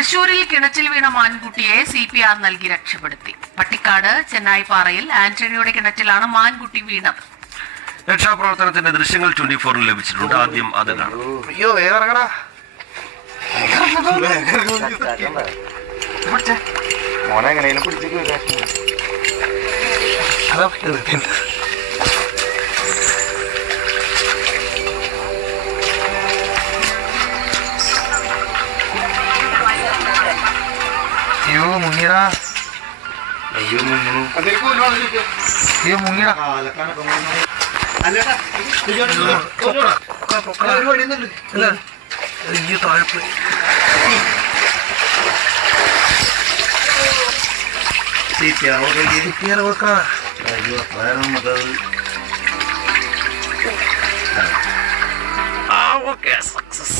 തൃശൂരിൽ കിണറ്റിൽ വീണ മാൻകുട്ടിയെ CPR നൽകി രക്ഷപ്പെടുത്തി. പട്ടിക്കാട് ചെന്നായിപ്പാറയിൽ ആന്റണിയുടെ കിണറ്റിലാണ് മാൻകുട്ടി വീണത്. രക്ഷാപ്രവർത്തനത്തിന്റെ ദൃശ്യങ്ങൾ 24 ലഭിച്ചിട്ടുണ്ട്. ആദ്യം അത് കാണാം. അയ്യോ മുങ്ങിയടാ, അയ്യോ മുങ്ങിയടാ. Okay, success.